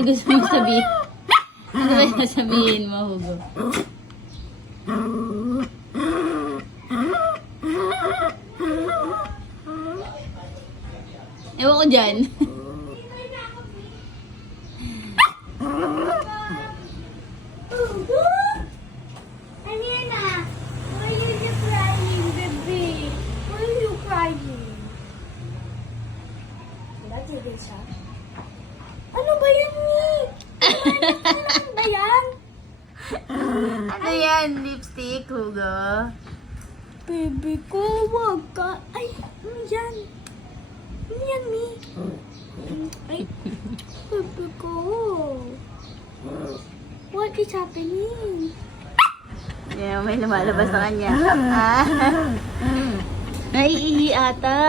Ano gusto mo sabihin? Ano ba yung sabihin mo, Hugo? Ewan ko dyan. Hugo? Ano yan ah? Why are you crying, baby? Why are you crying? Diba, tigil siya? Ano ba yan, Nick? Ano ba yan? Ano yan? Lipstick, Hugo? Baby ko, wag ka. Ay, ano yan? Ano yan, Nick? Ay, baby ko. What is happening? Yeah, may lumalabas sa kanya. Naiihi ata.